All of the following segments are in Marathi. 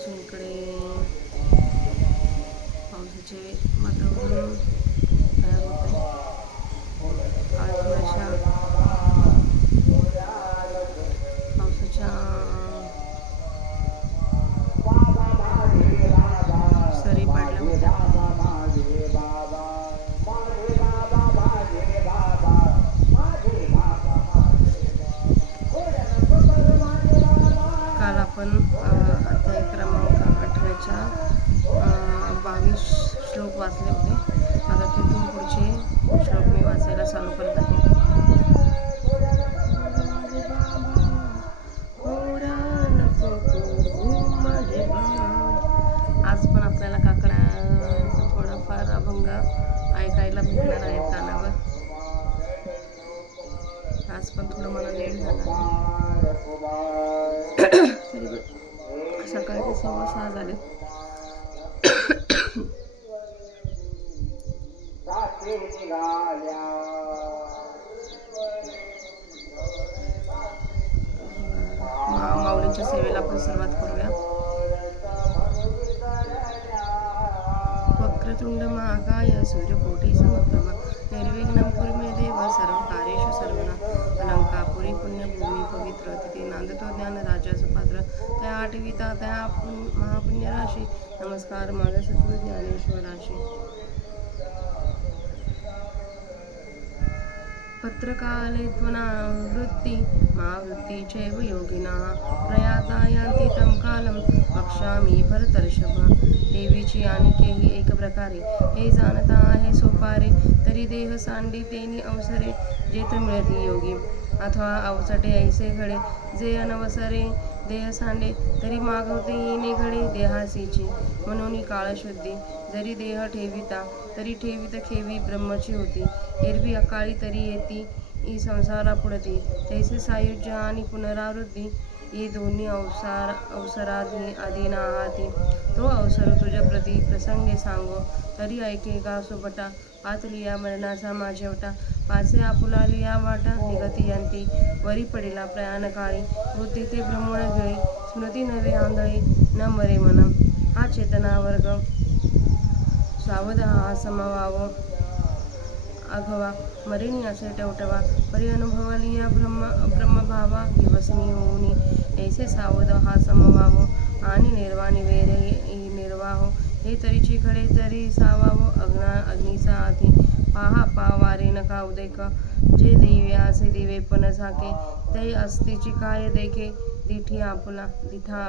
सकाळपासून इकडे पावसाचे वातावरण तयार होत आहे. आज थोड्याशा पावसाच्या सरी पडल्या होत्या. काल आपण अध्याय क्रमांक 18च्या 22 श्लोक वाचले होते. आता तिथून पुढचे श्लोक मी वाचायला चालू करत आहे. आज पण आपल्याला काकडाचा थोडाफार अभंग ऐकायला भेटणार आहे कानावर. आज पण थोडं मला लेट झाला आहे. सकाळचे 6:15 झाले. माऊलींच्या सेवेला आपण सुरुवात करूया. वक्रतुंड महाकाय सूर्यकोटी समप्रभा निर्विघ्नं कुरु मे देव सर्वकार्येषु सर्वदा अलंकापुरी पुण्यभूमी पवित्र तिथे नांदतो ज्ञान राजाचं पात्र त्या आठविता त्या महापुण्य राशी नमस्कार माझा सद्गुरु ज्ञानेश्वराशी. पत्रकाले त्वनावृत्ति महावृत्ति चैव योगिनः प्रयाता यान्ति तं कालं वक्ष्यामि भरतर्षभ. देवीची आणखीही एक प्रकारे हे जाणता आहे सोपारे तरी देह सांडी तेनी अवसरे जेथ मिळती योगी अथवा अवसटे ऐसे घडे जे अनवसरे देह सांडे तरी मागवते येणे घडे देहासीची म्हणून काळशुद्धी जरी देह ठेविता तरी ठेवित खेवी ब्रह्मची होती एरवी अकाळी तरी येती ही संसारा पुढती तैसे सायुज्य आणि पुनरावृत्ती ये दोन्ही अवसराधी आधीना आहाती तो अवसर तुझ्या प्रती प्रसंगे सांगो तरी ऐके का सुबटा पातलिया मरणाचा माझेवटा पासे आपुला लिया वाटा निगती यांती वरी पडिला प्रयाणकाळी वृत्ती ते भ्रमण गिळी स्मृती नवे आंधळी न मरे मन हा चेतना वर्ग सावध हा समवाव आघवा मरिणी असे टवटवा परी अनुभवलिया ब्रह्मभावा विवसनी होऊनी ऐसे सावध हा समवाव आणि निर्वाणी वेरे निर्वाह हे तरीची खडे तरी सावाव अग्नीचा आधी पहा वारे नका उदेक जे दिव्यासे दिवे पण झाके ते अस्तीची काय देखे दिठा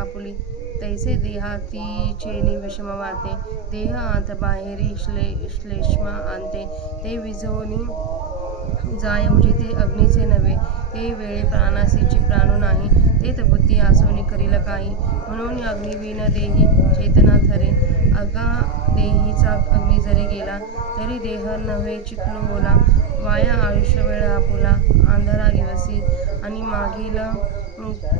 आपुली तैसे देहातीचे विषम वाते देह आत बाहेरी श्लेष्मा आणते ते विझवणी जाय जिथे अग्नीचे नव्हे ते वेळे प्राणासीची प्राणू नाही ते बुद्धी आसोनी करील काही म्हणून अग्निविन देही चेतना ठरे अगा देहीचा अग्नी जरी गेला तरी देह नव्हे चिखलू ओला वाया आयुष्य वेळ आपुला आंधळा दिवसी आणि मागील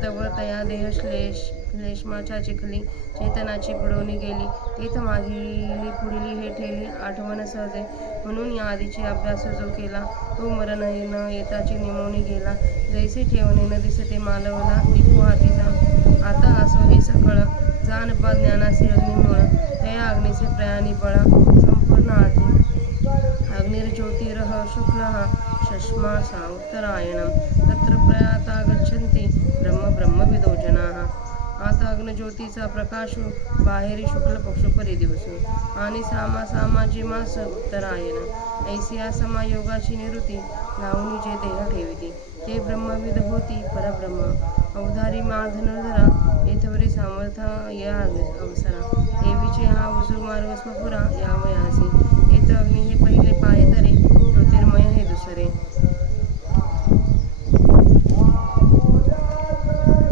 तव तया देह श्लेष्माच्या चिखली चेतनाची बुडवणी गेली तेथ मागीली पुढली हे ठेली आठवण सहजे म्हणून या आधीची अभ्यास जो केला तो मरण न येताची निमवणी गेला जैसे ठेवणे न दिसते मालवला दिपू हातीचा आता असो हे सकळ जाण पा ज्ञानासी अग्निमुळ तया अग्नीचे प्रयाणी बळा संपूर्ण आधी अग्निर्ज्योतिरः शुक्लः शश्मासा उत्तरायणं तत्र प्रयाता गच्छन्ति ब्रह्मविदो जनाः. आता अग्नज्योतीचा प्रकाश बाहेरी शुक्ल पक्षोपरी दिवसू आणि सामाजी मास उत्तरायण ऐसिया समायोगाची निवृत्ती लावणी जे देह ठेविती ते ब्रह्मविद होती परब्रह्म अवधारी धनुर्धरा येथवरी सामर्थ्य या अवसरा देवीचे हा उजू मार्ग स्वपुरा यावयासी येथ अग्नी हे पहिले पाय तरे ज्योतिर्मय हे दुसरे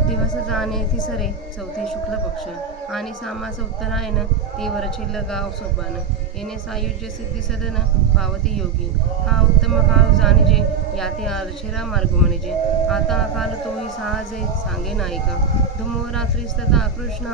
दिवस जाणे तिसरे चौथे शुक्ल पक्ष आणि सामास उत्तरायण ते वरचे लगाव सोपान येणे सायुज्य सिद्धी सदन पावती योगी. हा उत्तम काळ जाणिजे, याते अर्चिरा मार्ग म्हणजे. आता हा काल तोही साहजे सांगे नायक. धुमो रात्रिस्तथा कृष्ण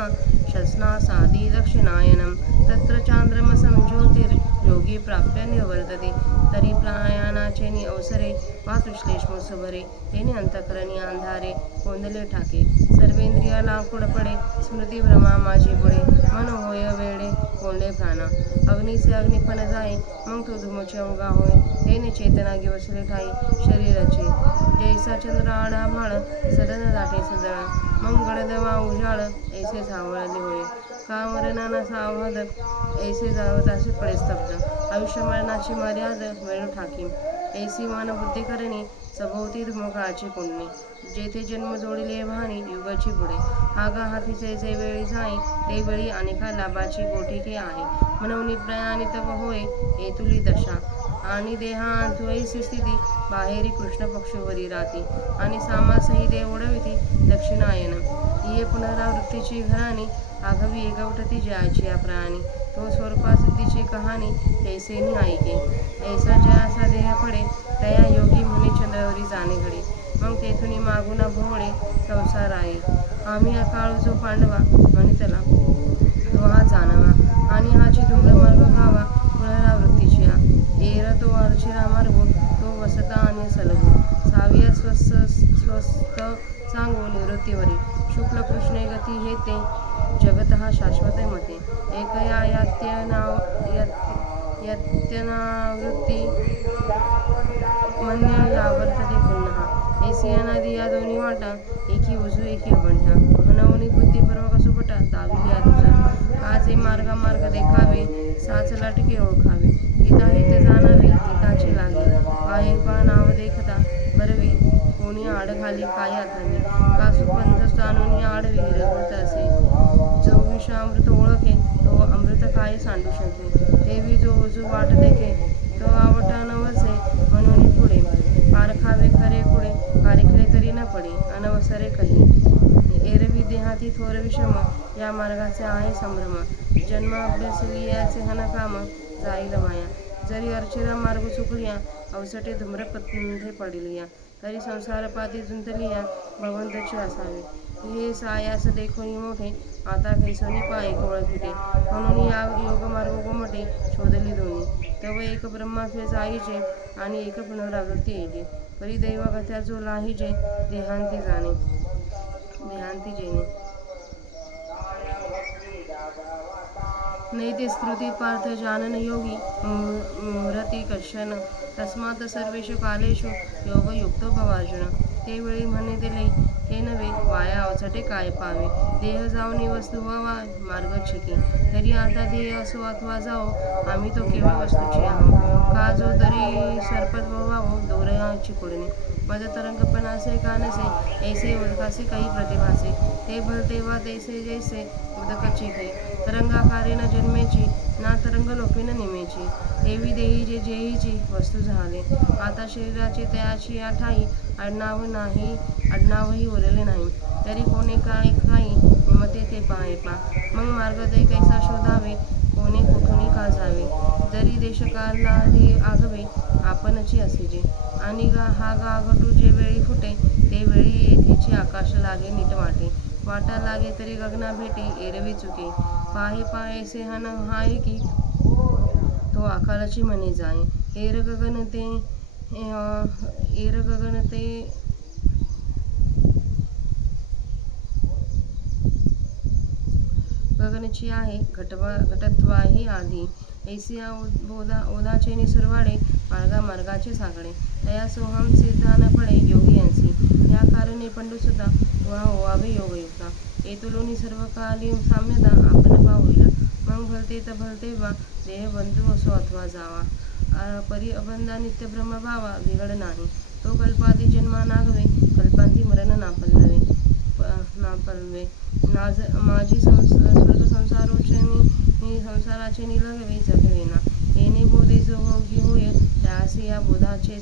शस्ना साधी दक्षिणायनम. तत्र चांद्रमसं ज्योतिर्योगी प्राप्य निर्वर्तते. तरी प्रयाणाचे अवसरे मातृश्लेष्म सुभरे. तेने अंतकरणी अंधारे कोंदले ठाके. सर्वेंद्रिया लाकुड पडे, स्मृती भ्रमा माझी बुडे. मन होय वेडे कोंडे प्राणा. अग्नीचे अग्निपण जाई, मग तो धुमचे अवघा होय. तेने चेतना गिवसले ठाई शरीराची. जैसा चंद्र आढामाळ सदन दाटे सजळ. मग गडदवा उजाळ ऐसे सावळले होय. का मरणाना सावध ऐसे जावतासे पडे स्तब्ध. आयुष्य मरणाची मर्याद वेळू ठाकी. ऐसी मन बुद्धी करणे सभोवती धुमकाची पुण्य. जेथे जन्म जोडिले भानी युगाची पुढे. हागा हातीचे जे वेळी जाई, ते वेळी अनेका लाभाची गोठीके आहे. मनवनी प्रयाणी तव होय येतुली दशा. आणि देहांतु ऐसी स्थिती बाहेरी कृष्ण पक्षवरी राती. आणि सामासही देव उडविती दक्षिणायन. ये पुनरावृत्तीची घराणी आघवी एकवटती जयाची या प्राणी. तो स्वरूपासिद्धीची कहाणी ऐसेनी ऐके. ऐसा जयासा देह पडे तया योगी म्हणे चंद्रावरी जाणे घडे. मग तेथुनी मागुना भोवळे संसार आहे. आम्ही अकाळू जो पांडवा म्हणितला तो हा जाणावा. आणि हाची धूम्रमार्ग गावा पुनरावृत्तीची हा. एरा तो अर्चिरा मार्गो तो वसता आणि सलगो. साविया स्वस्त सांगो निवृत्तीवरी. शुक्ल कृष्णे गती हे ते जगत हा शाश्वत मते. एकया यत्यनावृत्ती मन्य यावर्तते पुन्हा. ऐसी अनादि या दोन्ही वाटा, एकी उजू एकी अबंठा. मनवनी बुद्धिपूर्वक सुपटा दाविली तुझा. काजे मार्गा मार्ग देखावे, साच लाटके ओळखावे. हिताहित जाणावे हिताचे लागे. पाहे पा नाव देखता बरवी कोणी आड घाली काय अथानी. का सुपंथ आणून आडवी हिरवत असे. जो विषामृत ओळखे तो अमृत काय सांडू शके. देवी जो उजू वाट देखे तो आवटा नवसे म्हणून पुढे. पारखावे खरे पुढे पारखले तरी न पडे अनवसरे कही. एरवी देहाती थोर विषम या मार्गाचे आहे संभ्रम. जन्म अभ्यासली याचे हनकाम जाईल माया. जरी अर्चिरा मार्ग चुकलिया अवसटे धूम्रपंथे पडलिया. तरी संसारपाती जुंतलिया भवंतची असावे. हे सायास देखोनी मोठे आता कैसोनी पाय कोळ फिटे. म्हणून या योग मार्ग गोमटे शोधली दोन्ही. तव एक ब्रह्माफे जाईचे आणि एक पुनरावृत्ती येईजे. परी दैव कथ्या जो लाहीजे देहांती जाणे देहांती जेणे. नैते स्मृती पार्थ जानन योगी मृती कशन. तस्मात् सर्वेषु कालेषु योगयुक्तो भवार्जुन. ते वेळी म्हणे दिले हे नव्हे वाया अवचटे काय पावे. देह जाऊनी वस्तू व्हावा मार्ग छिकी. तरी आता देह असो अथवा जाओ आम्ही तो केवळ वस्तूची आहो. का जो तरी सर्पत व्हावो दोरयाची कुडणे. मज तरंगपण असे का नसे ऐसे उदकासे काही प्रतिभासे. ते भल तेव्हा तैसे जैसे उदकची काही. तरंगाकारे न जन्मेची ना तरंग लोपी न निमेची. देवी देही जे जेहीची वस्तू झाले. आता शरीराची तयाची या ठाई आडनावही उरले नाही. तरी कोणे काय काही निमते ते पाहे पा. मग मार्ग ते कैसा शोधावे कोणे कुठून का जावे. जरी देशकालाधी आगवे आपणची असेजे. आणि हा गाघटू जे वेळी फुटे ते वेळी येथेची आकाश लागे नीट वाटे. वाटा लागे तरी गगना भेटे एरवी चुके. पाहे पायसे हन हाय की तो आकाराची म्हणे जाय. एर गगन ते गगनची आहे घटत्वाही आधी. ऐसिया ओदाचे निसुरवाडे मार्गा मार्गाचे सागडे. तया सोहम सिद्धान पडे योगी यांसी. या कारणे पंडुसुता व्हावे योगयुक्ता. येतुलोनी सर्वकाली साम्यता आपण पाहूया. मग भलते त भलते वा देह बंधू असो अथवा जावा. परी अबंधा नित्य ब्रह्म भावा बिघड नाही. तो कल्पादी जन्मा नागवे कल्पांती मरण नापल्लवे. माझी स्वर्ग संसाराचे निलगवे जगवेना. येणे बोधे जो भोगी होय त्यासी या बोधाचे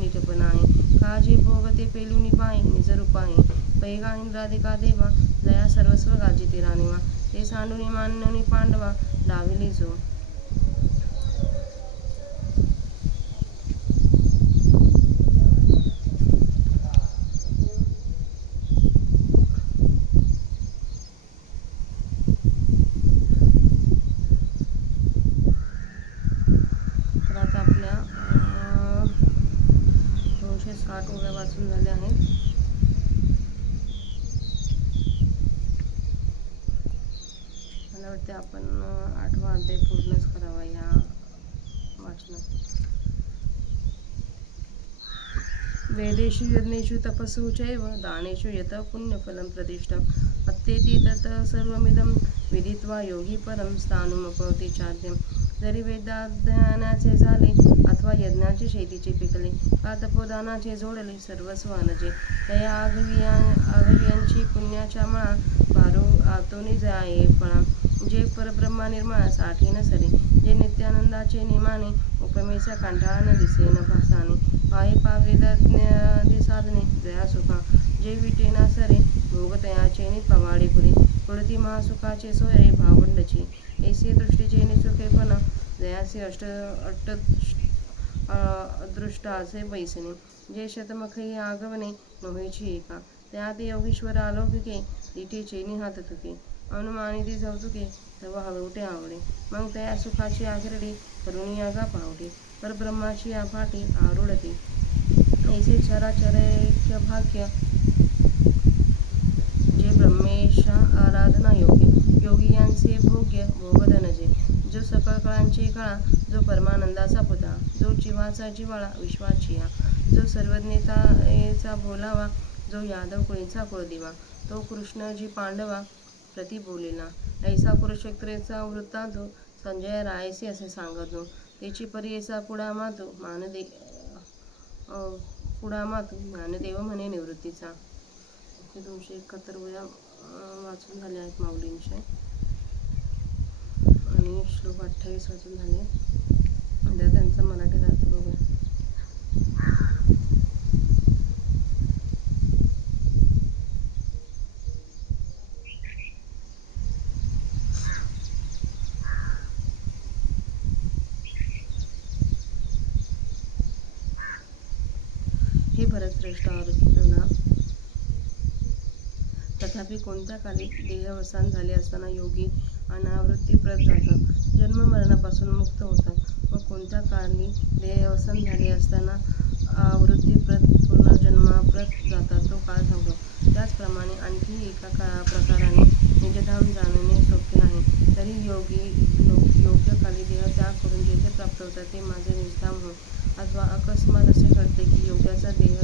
नीटपण आहे. का जे भोग ते पेलुनी पाय निजरूप आहे. पैगा इंद्रादिका देवा जया सर्वस्व गाजिते राणेवा. ते सांडुनी मानवनी पांडवा डाविली जो. मला वाटते आपण 8वा अध्याय पूर्णच करावा या वाचनात. वेदेषु यज्ञेषु तपस्सु चैव दानेषु यत पुण्यफलं प्रतिष्ठम् अत्येति तत् सर्वमिदं विदित्वा योगी परं स्थाणुमपवति चाद्यं. जरी वेदाध्ययनाचे झाले अथवा यज्ञाचे शेतीचे पिकले का तपोदानाचे जोडले सर्वस्व अनजे तया आघवियांची पुण्याच्या मळा पारू आतोनी जाये फळा. जे परब्रह्मा निर्मळा साठी न सरे जे नित्यानंदाचे नेमाने उपमेचा कंटाळा न दिसे न भासाने पाहे पावेदादी साधने जया सुखा जे विटेना सरे भोगतयाचे नि पवाडे पुरे पुढती महासुखाचे सोयरे भावंडची ऐसे दृष्टीचे निसुखेपणा जयासे अदृष्टाचे बैसणे जे शतमखई आगवणे नव्हेची एका त्यात योगीश्वर अलौकिके दिठेचे निहात तुके अनुमानिती जवतुके तव हववटे आवडे मग त्या सुखाची आगरडी करुणी आगा पावटे परब्रह्माची आफाटी आरुळते ऐसे चराचरैक्य भाग्य जे ब्रह्मेशा आराधना योग्य योगी यांचे भोग्य भोगधनजे जो सकळ कळांचे कळा जो परमानंदाचा पुतळा जो जीवाचा जिवाळा विश्वाचिया जो सर्वज्ञतेचा बोलावा जो यादव कुळीचा कुळदिवा तो कृष्णजी पांडवा प्रति बोलेला ऐसा कुरुक्षेत्रेचा वृत्तांत संजय रायसी असे सांगतो त्याची परी ऐसा पुढा मातू ज्ञानदेव म्हणे निवृत्तीचा. 271 वया वाचून झाले आहेत माऊलींचे आणि श्लोक 28 वाचून झाले. उद्या त्यांचा मराठीत अर्थ बघूया. हे भरतश्रेष्ठ अर्जुना तथापि कोणत्या काली देहावसान झाले असताना योगी अनावृत्तीप्रत जातात जन्ममरणापासून मुक्त होतात व कोणत्या काली देहावसान झाले असताना आवृत्तीप्रत पुनर्जन्माप्रत जातात तो काळ सांगतो. त्याचप्रमाणे आणखी एका प्रकाराने निजधाम जाणणे सोपे आहे. तरी योग्य काली देह त्याग करून जेथे प्राप्त होतात ते माझे निजधाम होय. अथवा अकस्मात असे घडते की योग्याचा देह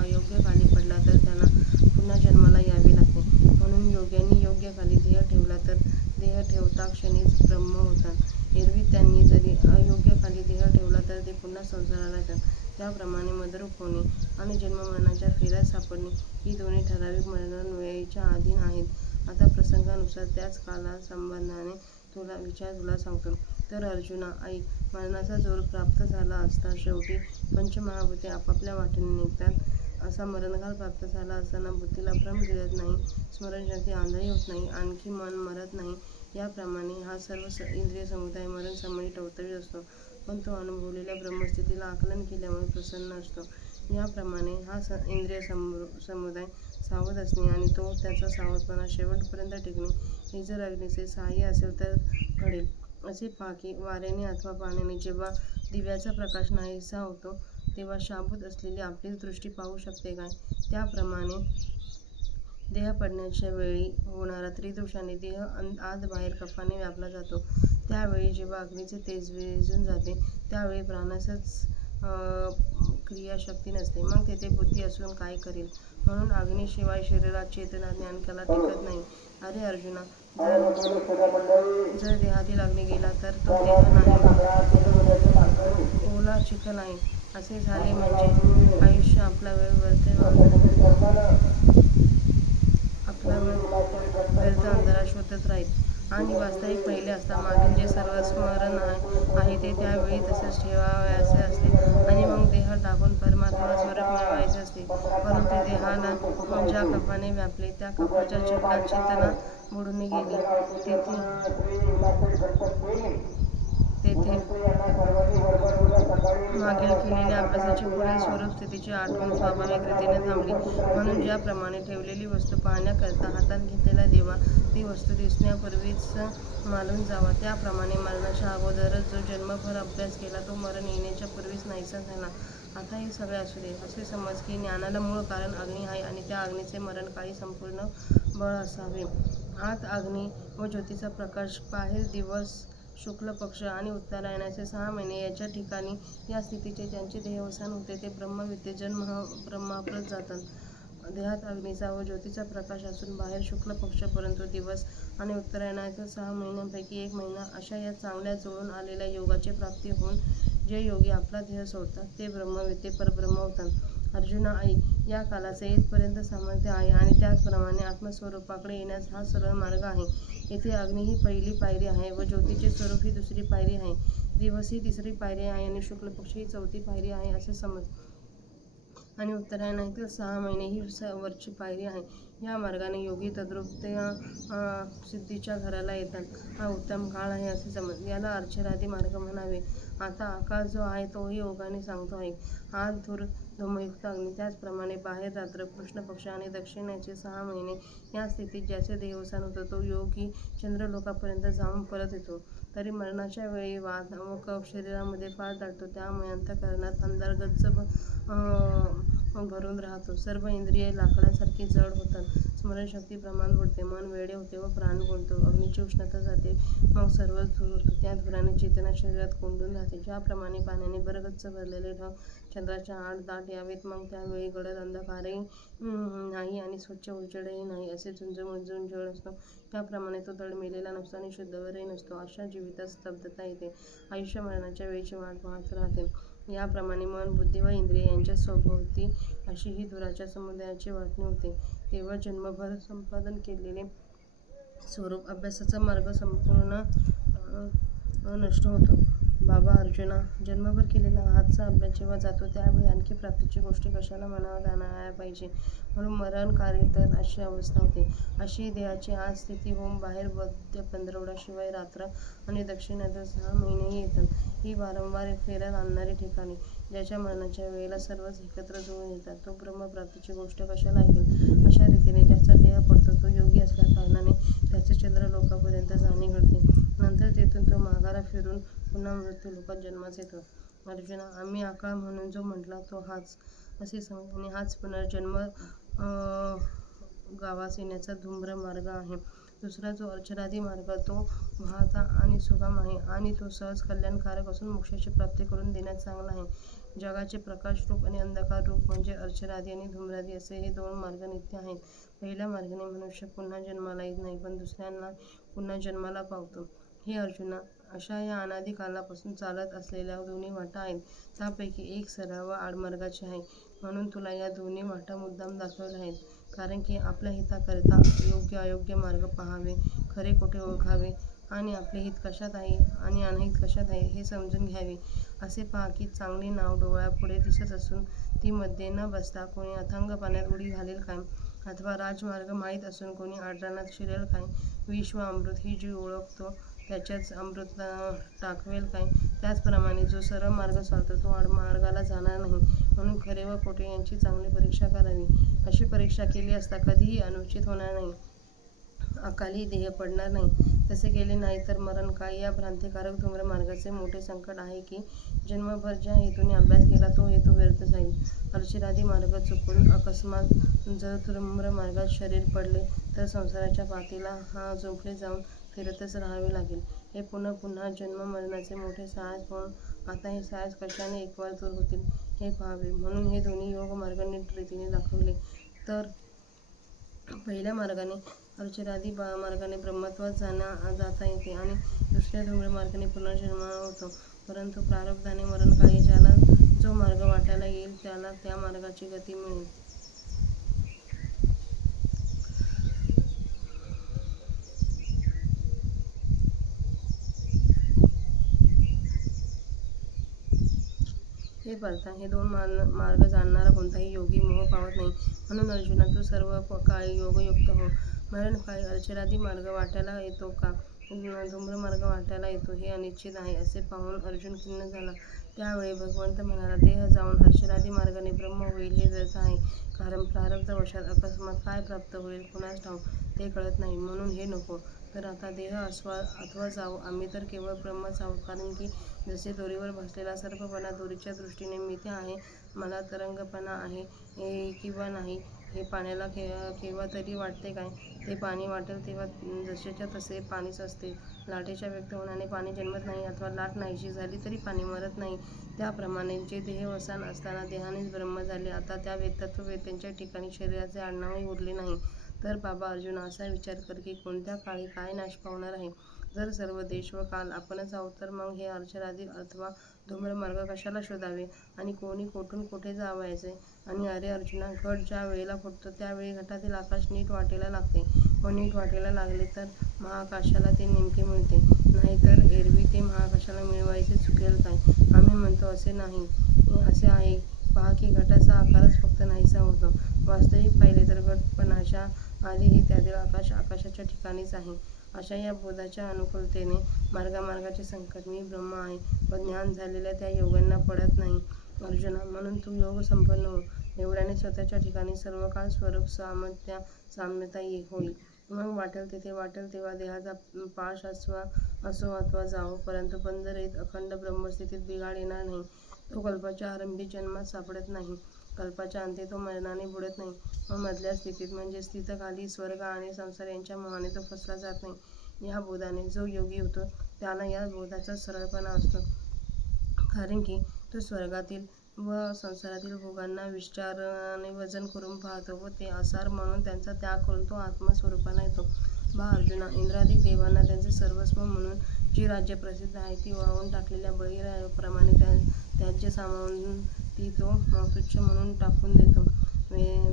अयोग्य काली पडला तर त्यांना पुन्हा जन्माला यावे लागते. म्हणून योग्यांनी योग्य काली देह ठेवला तर देह ठेवता क्षणीच ब्रह्म होतात. एरवी त्यांनी जरी अयोग्य काली देह ठेवला तर ते पुन्हा संसाराला येतात. त्याप्रमाणे मदरूप होणे आणि जन्ममरणाच्या फेऱ्यात सापडणे ही दोन्ही ठराविक मरणवेळेच्या अधीन आहेत. आता प्रसंगानुसार त्याच कालासंबंधाने तुला सांगतो. तर अर्जुना ऐक, मरणाचा जोर प्राप्त झाला असता शेवटी पंचमहाभूते आपापल्या वाटेने निघतात. असा मरणकाल प्राप्त झाला असताना बुद्धीला भ्रम गिळत नाही, स्मरणशक्ती आंधळी होत नाही, आणखी मन मरत नाही. याप्रमाणे हा सर्व इंद्रिय समुदाय मरण समयी टवटवीत असतो, पण तो अनुभवलेल्या ब्रह्मस्थितीला आकलन केल्यामुळे प्रसन्न असतो. याप्रमाणे हा इंद्रिय समुदाय सावध असणे आणि तो त्याचा सावधपणा शेवटपर्यंत टिकणे हे जर अग्नीचे सहाय्य असेल तर घडेल. असे पहा की वाऱ्याने अथवा पाण्याने जेव्हा दिव्याचा प्रकाश नाहीसा होतो तेव्हा शाबूत असलेली आपलीच दृष्टी पाहू शकते काय? त्याप्रमाणे देह पडण्याच्या वेळी होणारा त्रिदोषाने देह आत बाहेर कफाने व्यापला जातो. त्यावेळी जेव्हा अग्नीचे तेज विझून जाते त्यावेळी प्राणासच क्रियाशक्ती नसते. मग तेथे बुद्धी असून काय करेल? म्हणून अग्नीशिवाय शरीरात चेतना ज्ञानकला टिकत नाही. अरे अर्जुना, जर देहातील अग्नी गेला तर तो देह नाही, ओला चिखल आहे असे झाले म्हणजे आयुष्य आपला वेळ व्यर्थ अंधारात शोधत राहील आणि वास्तविक पाहिले असता मागील जे सर्व स्मरण आहे ते त्यावेळी तसेच ठेवावयाचे असते आणि मग देह टाकून परमात्मा स्वरूप मिळवायचे असते. परंतु देहाला ज्या कफाने व्यापले त्या कफाच्या चिखलात चेतना बुडून गेली. तेथे मागील केलेल्या अभ्यासाची पुढील स्वरूप स्थितीची आठवण स्वाभाविक रीतीने थांबली. म्हणून ज्याप्रमाणे ठेवलेली वस्तू पाहण्याकरता हातात घेतलेला दिवा ती वस्तू दिसण्यापूर्वीच मालून जावा, त्याप्रमाणे मरणाच्या अगोदरच जो जन्मभर अभ्यास केला तो मरण येण्याच्या पूर्वीच नाहीसा झाला. आता हे सगळे असू दे. असे समज की ज्ञानाला मूळ कारण अग्नी आहे आणि त्या अग्नीचे मरणकाळी संपूर्ण बळ असावे आत अग्नी व ज्योतीचा प्रकाश, बाहेर दिवस, शुक्ल पक्ष आणि उत्तरायणाचे 6 महिने याच्या ठिकाणी या स्थितीचे ज्यांचे देहावसान होते ते ब्रह्मविद्येत जन्म ब्रह्माप्रत जातात. देहात अग्नीचा व ज्योतीचा प्रकाश असून बाहेर शुक्ल पक्ष परंतु दिवस आणि उत्तरायणाच्या 6 महिन्यांपैकी 1 महिना अशा या चांगल्या जुळून आलेल्या योगाची प्राप्ती होऊन जे योगी आपला देह सोडतात ते ब्रह्मविद्ये परब्रह्म होतात. अर्जुना ऐक, या कालाचे येथपर्यंत सामर्थ्य आहे आणि त्याचप्रमाणे आत्मस्वरूपाकडे येण्यास हा सरळ मार्ग आहे. येथे अग्नी ही पहिली पायरी आहे व ज्योतीचे स्वरूप ही दुसरी पायरी आहे. दिवस ही तिसरी पायरी आहे आणि शुक्ल पक्ष ही चौथी पायरी आहे असे समज. आणि उत्तरायणातील 6 महिने ही वरची पायरी आहे. या मार्गाने योगी तद्रूपत्या सिद्धीच्या घराला येतात. हा उत्तम काळ आहे असे समज. याला अर्चरादी मार्ग म्हणावे. आता आकाश जो आहे तोही योगाने सांगतो आहे. आत धूर धूमयुक्त अग्नी, त्याचप्रमाणे बाहेर रात्र, कृष्ण पक्ष आणि दक्षिणेचे 6 महिने या स्थितीत ज्याचे देहावसान होतं तो योगी चंद्रलोकापर्यंत जाऊन परत येतो. तरी मरणाच्या वेळी वात व कफ शरीरामध्ये फार दाटतो, त्यामुळे अंतःकरणात अंधार गच्च भरून राहतो. सर्व इंद्रिये लाकडासारखी जड होतात. स्मरणशक्ती प्रमाण बुडते, मन वेडे होते व प्राण गुंगतो. अग्नीची उष्णता जाते, मग सर्वच धूर होतो. त्या धुराने चेतना शरीरात कोंडून राहते. ज्याप्रमाणे पाण्याने भरगच्च भरलेले ढग चंद्राच्या आड दाट यावेत, मग त्यावेळी गडद अंधकारही नाही आणि स्वच्छ उजेडही नाही, असे झुंजुळ असतो. त्याप्रमाणे तो धड मेलेला नसतो आणि शुद्धवरही नसतो. अशा जीवितात स्तब्धता येते. आयुष्य मरणाच्या वेळेची वाट पाहत राहते. याप्रमाणे मन, बुद्धी व इंद्रिय यांच्या सभोवती अशी ही धुराच्या समुदायाची वाटणी होते. तेव्हा जन्मभर संपादन केलेले स्वरूप अभ्यासाचा मार्ग संपूर्ण नष्ट होतो. बाबा अर्जुना, जन्मभर केलेला हातचा अभ्यास जेव्हा जातो त्यावेळी आणखी प्राप्तीची गोष्टी कशाला मनावर आणायला पाहिजे. म्हणून मरणकाळी तर अशी अवस्था होते. अशी देहाची आत स्थिती होऊन बाहेर वद्य पंधरवड्याशिवाय रात्र आणि दक्षिणेतील 6 महिनेही येतात. ही वारंवार फेऱ्या आणणारी ठिकाणे, ज्याच्या मरणाच्या वेळेला सर्वच एकत्र जुळून येतात, तो ब्रह्मप्राप्तीची गोष्ट कशाला ऐकेल. अशा रीतीने ज्याचा देह पडतो तो योगी असल्याकारणाने त्याचे चंद्रलोकापर्यंत जाणे घडते. नंतर तेथून तो माघारा फिरून पुन्हा मृत्यूलोकात जन्मास येतो. अर्जुना, आम्ही अकाळ म्हणून जो म्हटला तो हाच असे समज आणि हाच पुनर्जन्म गावास येण्याचा धूम्र मार्ग आहे. दुसरा जो अर्चरादी मार्ग तो वाहता आणि सुगम आहे आणि तो सहज कल्याणकारक असून मोक्षाची प्राप्ती करून देण्यास चांगला आहे. जगाचे प्रकाश रूप आणि अंधकार रूप म्हणजे अर्चरादी आणि धूम्रादी असे हे 2 मार्ग नित्य आहेत. पहिल्या मार्गाने मनुष्य पुन्हा जन्माला येत नाही, पण दुसऱ्यांना पुन्हा जन्माला पावतो. हे अर्जुना, अशा या अनादी कालापासून चालत असलेल्या दोन्ही वाटा आहेत. त्यापैकी एक सरळ व आडमार्गाची आहे. म्हणून तुला या दोन्ही वाटा मुद्दाम दाखवल्या आहेत, कारण की आपल्या हिताकरिता योग्य अयोग्य मार्ग पाहावे, खरे खोटे ओळखावे आणि आपले हित कशात आहे आणि अनहित कशात आहे हे समजून घ्यावे. असे पहा की चांगली नाव डोळ्यापुढे दिसत असून ती मध्ये न बसता कोणी अथांग पाण्यात उडी घालेल काय, अथवा राजमार्ग माहीत असून कोणी आड्राणात शिरेल काय, विष व अमृत ही जी ओळखतो त्याच्याच अमृत टाकवेल काय. त्याचप्रमाणे जो सरळ मार्ग चालतो तो आडमार्गाला जाणार नाही. म्हणून खरे व खोटे यांची चांगली परीक्षा करावी. अशी परीक्षा केली असता कधीही अनुचित होणार नाही, अकाली देह पडणार नाही. तसे केले नाही तर मरणकाळी या भ्रांतिकारक धूम्र मार्गाचे मोठे संकट आहे की जन्मभर ज्या हेतूने अभ्यास केला तो हेतू व्यर्थ जाईल. अर्चरादी मार्ग चुकून अकस्मात जर धूम्र मार्गात शरीर पडले तर संसाराच्या पातीला जुंपले जाऊन फिरतच राहावे लागेल. हे पुन्हा पुन्हा जन्म मरणाचे मोठे साहस होऊन आता हे साहस कशाने एकवार दूर होतील हे पाहावे. म्हणून हे दोन्ही योग मार्ग नीट रीतीने दाखवले तर पहिल्या मार्गाने अर्चरादी मार्गाने ब्रह्मत्वात जाता येते आणि दुसऱ्या धूम्र मार्गाने पुनर्जन्म होतो. परंतु प्रारब्धाने मरणकाळी ज्याला जो मार्ग वाट्याला येईल त्याला त्या मार्गाची गती मिळेल. हे पार्था, हे 2 मार्ग जाणणारा कोणताही योगी मोह पावत नाही. म्हणून अर्जुना, तू सर्व काळी योगयुक्त हो. मरणकाळी अर्चरादी मार्ग वाट्याला येतो का धूम्र मार्ग वाट्याला येतो हे अनिश्चित आहे असे पाहून अर्जुन खिन्न झाला. त्यावेळी भगवंत म्हणाला, देह जाऊन अर्चरादी मार्गाने ब्रह्म होईल हे व्यर्थ आहे, कारण प्रारब्धवशात अकस्मात काय प्राप्त होईल कुणास ठाऊक ते कळत नाही. म्हणून हे नको. तर आता देह अथवा जावो, आम्ही तर केवळ ब्रह्मच आहोत. कारण की जसे दोरीवर बसलेला सर्पपणा दोरीच्या दृष्टीने मिथ्या आहे, मला तरंगपणा आहे किंवा नाही हे पाण्याला केव्हा तरी वाटते काय? ते पाणी वाटेल तेव्हा जसेच्या तसे पाणीच असते. लाटेच्या व्यक्त होण्याने पाणी जन्मत नाही अथवा लाट नाहीशी झाली तरी पाणी मरत नाही. त्याप्रमाणे जे देहावसान असताना देहानेच ब्रह्म झाले, आता त्या तत्ववेत्यांच्या ठिकाणी शरीराचे आडनावही उरले नाही. तर बाबा अर्जुना, असा विचार कर की कोणत्या काळी काय नाश पावणार आहे? जर सर्व देश व काल आपणच आहोत तर मग हे अर्चनादी अथवा धूम्रमार्ग कशाला शोधावे आणि कोणी कोठून कोठे जावायचे? आणि अरे अर्जुना, घट ज्या वेळेला फुटतो त्यावेळी घटातील आकाश नीट वाटेला लागते व नीट वाटेला लागले तर महाकाशाला ते नेमके मिळते. नाहीतर एरवी ते महाकाशाला मिळवायचे चुकेल काय? आम्ही म्हणतो असे नाही, असे आहे. पहा की घटाचा आकारच फक्त नाहीसा होतो. वास्तविक पाहिले तर घटपणाच्या आधी हे त्यातील आकाश आकाशाच्या ठिकाणीच आहे. अशा या बोधाच्या अनुकूलतेने मार्गामार्गाचे संकट मी ब्रह्म आहे व ज्ञान झालेल्या त्या योग्यांना पडत नाही. अर्जुना, म्हणून तू योग संपन्न हो. एवढ्याने स्वतःच्या ठिकाणी सर्व काळ स्वरूप साम्यता होईल. मग वाटेल तेव्हा देहाचा पाश असो अथवा जावो, परंतु बंधरहित अखंड ब्रह्मस्थितीत बिघाड येणार नाही. तो कल्पाच्या आरंभी जन्मात सापडत नाही, कल्पाच्या अंती तो मरणाने बुडत नाही व मधल्या स्थितीत म्हणजे स्थितकाली स्वर्ग आणि संसार यांच्या मोहाने तो फसला जात नाही. या बोधाने जो योगी होतो त्याला या बोधाचा सरळपणा असतो, कारण की तो स्वर्गातील व संसारातील भोगांना विचाराने वजन करून पाहतो व ते असार म्हणून त्यांचा त्याग करून तो आत्मस्वरूपाला येतो. अर्जुना, इंद्रादिक देवांना त्यांचे सर्वस्व म्हणून जी राज्य प्रसिद्ध आहे ती वाहून टाकलेल्या बळीप्रमाणे त्याज्य सामावून ती तो तुच्छ म्हणून टाकून देतो.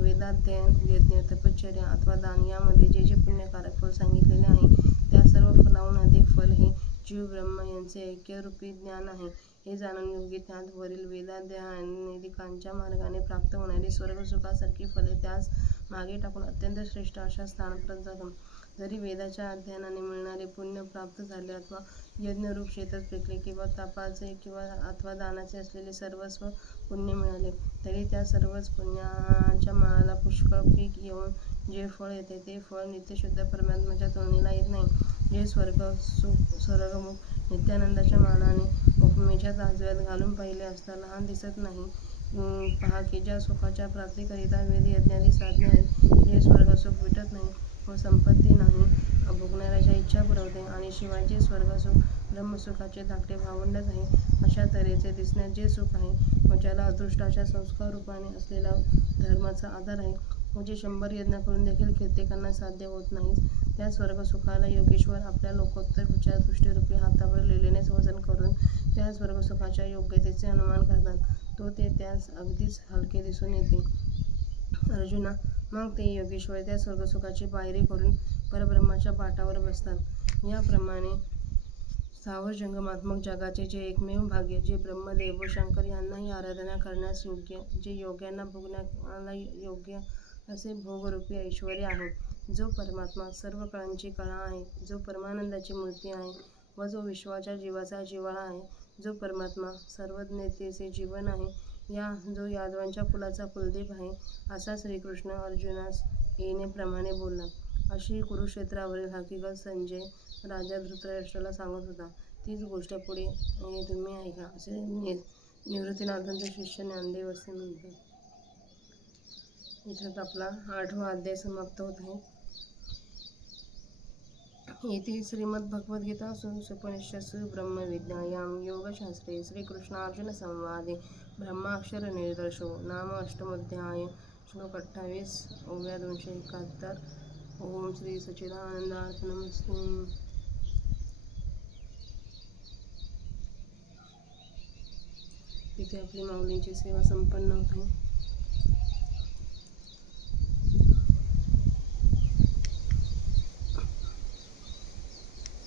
वेदाध्ययन, यज्ञ, तपश्चर्या अथवा दान यामध्ये जे जे पुण्यकारक फल सांगितलेले आहे त्या सर्व फलाहून अधिक फल हे जीव ब्रह्म यांचे ऐक्यरूपी ज्ञान आहे. हे जाणून योगी त्यात वरील वेदाध्ययनादिकांच्या मार्गाने प्राप्त होणारी स्वर्गसुखासारखी फले त्यास मागे टाकून अत्यंत श्रेष्ठ अशा स्थानापर्यंत जातो. जरी वेदाच्या अध्ययनाने मिळणारे पुण्य प्राप्त झाले अथवा यज्ञरूप शेतच पिकले किंवा तपाचे अथवा दानाचे असलेले सर्वस्व पुण्य मिळाले, तरी त्या सर्वच पुण्याच्या माळाला पुष्कळ पीक येऊन जे फळ येते ते फळ नित्यशुद्ध परमात्म्याच्या तोंडीला येत नाही. जे स्वर्गमुख नित्यानंदाच्या मानाने उपमेच्या ताजव्यात घालून पाहिले असता लहान दिसत नाही. पहा की ज्या सुखाच्या प्राप्तीकरिता वेद यज्ञादी साधने आहेत, जे स्वर्गसुख विटत नाही व संपत्ती नाही भोगणाऱ्याच्या इच्छा पुरवते, आणि शिवाय जे स्वर्गसुख ब्रह्मसुखाचे धाकटे भावंडच आहे, अशा तऱ्हेचे दिसण्यात जे सुख आहे व ज्याला अदृष्टाच्या संस्काररूपाने असलेला धर्माचा आधार आहे व जे 100 यज्ञ करून देखील कित्येकांना साध्य होत नाहीत, त्या स्वर्गसुखाला योगेश्वर आपल्या लोकोत्तर विचारदृष्टीरूपी हातावर लेलेनेच वजन करून त्या स्वर्गसुखाच्या योग्यतेचे अनुमान करतात. तो ते त्यास अगदीच हलके दिसून येते. अर्जुना, मग ते योगेश्वर त्या स्वर्गसुखाची पायरी करून परब्रह्माच्या पाटावर बसतात. याप्रमाणे स्थावर जंगमात्मक जगाचे जे एकमेव भाग्य, जे ब्रह्मदेव व शंकर यांनाही आराधना करण्यास योग्य, जे योग्यांना भोगण्याला योग्य असे भोगरूपी ऐश्वर्य आहे, जो परमात्मा सर्व कळांची कळा आहे, जो परमानंदाची मूर्ती आहे व जो विश्वाच्या जीवाचा जिव्हाळा आहे, जो परमात्मा सर्वज्ञतेचे जीवन आहे, जो यादवांच्या कुलाचा कुलदीप आहे, असा श्रीकृष्ण अर्जुनास येणेप्रमाणे बोलला. अशी कुरुक्षेत्रावरील हकीकत संजय राजा धृतराष्ट्राला सांगत होता. तीच गोष्ट पुढे तुम्ही ऐका, असे निवृत्तीनाथांचे शिष्य ज्ञानदेव असे म्हणतात. इथंच आपला 8वा अध्याय समाप्त होत आहे. इति श्रीमद्भगवद्गीतासु उपनिषत्सु ब्रह्मविद्यायां योगशास्त्रे श्रीकृष्णार्जुनसंवादे ब्रह्माक्षरनिदर्शो नाम अष्टमोऽध्याय. श्लोक 28 ओव्या 271. ओम श्री सच्चिदानंदार्पणमस्तु. इथे आपली माऊलींची सेवा संपन्न होत आहे.